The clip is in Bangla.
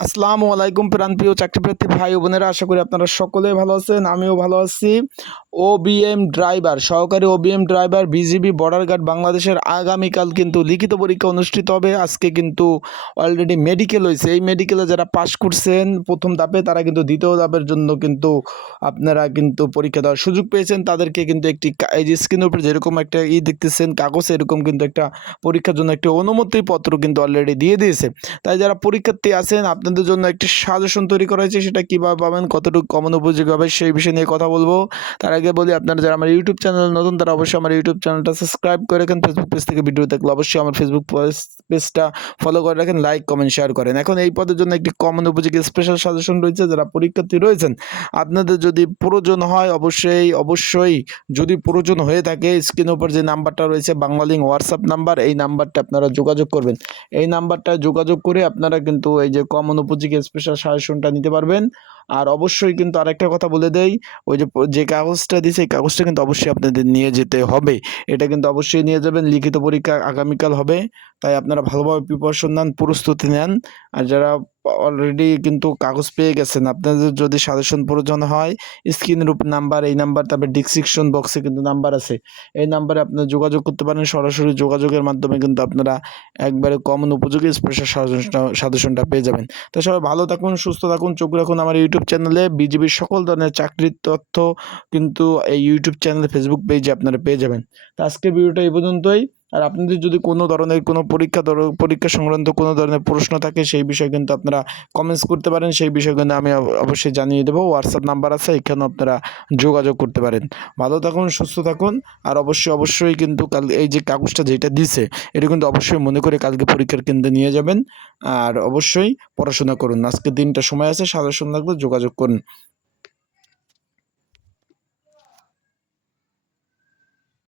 আসসালামু আলাইকুম প্রাণপ্রিয় চাকরিপ্রার্থী ভাই বোনেরা, আশা করি আপনারা সকলেই ভালো আছেন, আমিও ভালো আছি। ওবিএম ড্রাইভার সহকারী OBM driver BGB border guard বাংলাদেশের আগামীকাল কিন্তু লিখিত পরীক্ষা অনুষ্ঠিত হবে। আজকে কিন্তু অলরেডি মেডিকেল হয়েছে। এই মেডিকেলে যারা পাশ করছেন, প্রথম ধাপে তারা কিন্তু দ্বিতীয় ধাপের জন্য কিন্তু আপনারা কিন্তু পরীক্ষা দেওয়ার সুযোগ পেয়েছেন। তাদেরকে কিন্তু একটি এই যে স্ক্রিনের উপরে যেরকম একটা ই দেখতেছেন, কাগজ, এরকম কিন্তু একটা পরীক্ষার জন্য একটি অনুমতিপত্র কিন্তু অলরেডি দিয়ে দিয়েছে। তাই যারা পরীক্ষার্থী আছেন আপনাদের জন্য একটি সাজেশন তৈরি করা হয়েছে, সেটা কীভাবে পাবেন, কতটুকু কমন উপযোগী হবে সেই বিষয় নিয়ে কথা বলব। তার আগে বলি, আপনারা যারা আমার ইউটিউব চ্যানেল নতুন, তারা অবশ্যই আমার ইউটিউব চ্যানেলটা সাবস্ক্রাইব করে রাখেন ফেসবুক পেজ থেকে ভিডিও দেখলে অবশ্যই আমার ফেসবুক পেজটা ফলো করে রাখেন লাইক কমেন্ট শেয়ার করেন। এখন এই পদের জন্য একটি কমন উপযোগী স্পেশাল সাজেশন রয়েছে, যারা পরীক্ষার্থী রয়েছেন, আপনাদের যদি প্রয়োজন হয়, অবশ্যই অবশ্যই যদি প্রয়োজন হয়ে থাকে স্ক্রিনের উপর যে নাম্বারটা রয়েছে বাংলালিং হোয়াটসঅ্যাপ নাম্বার, এই নাম্বারটা আপনারা যোগাযোগ করবেন। এই নাম্বারটা যোগাযোগ করে আপনারা কিন্তু এই যে কমন উপযোগী স্পেশাল সাজেশনটা নিতে পারবেন। আর অবশ্যই কিন্তু আরেকটা কথা বলে দেই, ওই যে যে কাগজটা দিয়েছে এই কাগজটা কিন্তু অবশ্যই আপনাদের নিয়ে যেতে হবে। এটা কিন্তু অবশ্যই নিয়ে যাবেন, লিখিত পরীক্ষা আগামীকাল হবে। তাই আপনারা ভালোভাবে প্রিপারেশন নেন, প্রস্তুতি নেন। আর যারা অলরেডি কিন্তু কাগজ পেয়ে গেছেন, আপনাদের যদি সাজেশন প্রয়োজন হয় স্ক্রিনের উপর নাম্বার এই নাম্বার তারপরে ডিসক্রিপশন বক্সে কিন্তু নাম্বার আছে। এই নাম্বারে আপনারা যোগাযোগ করতে পারেন, সরাসরি যোগাযোগের মাধ্যমে কিন্তু আপনারা একবারে কমন উপযোগী স্পেশাল সাজেশনটা পেয়ে যাবেন। তো সবাই ভালো থাকুন, সুস্থ থাকুন, চোখ রাখুন আমার ইউটিউব চ্যানেলে বিজেপির সকল ধরনের চাকরির তথ্য কিন্তু এই ইউটিউব চ্যানেলে ফেসবুক পেজে আপনারা পেয়ে যাবেন। তো আজকের ভিডিওটা এই পর্যন্তই। আর আপনাদের যদি কোনো ধরনের কোনো পরীক্ষা ধরো- পরীক্ষা সংক্রান্ত কোনো ধরনের প্রশ্ন থাকে, সেই বিষয়ে কিন্তু আপনারা কমেন্টস করতে পারেন। সেই বিষয়ে কিন্তু আমি অবশ্যই জানিয়ে দেবো। হোয়াটসঅ্যাপ নাম্বার আছে, এখানেও আপনারা যোগাযোগ করতে পারেন। ভালো থাকুন, সুস্থ থাকুন। আর অবশ্যই অবশ্যই কিন্তু কাল, এই যে কাগজটা যেটা দিছে, এটা কিন্তু অবশ্যই মনে করে কালকে পরীক্ষার কেন্দ্রে নিয়ে যাবেন। আর অবশ্যই পড়াশোনা করুন। আজকে দিনটা সময় আছে, সাজেশন লাগলে যোগাযোগ করুন।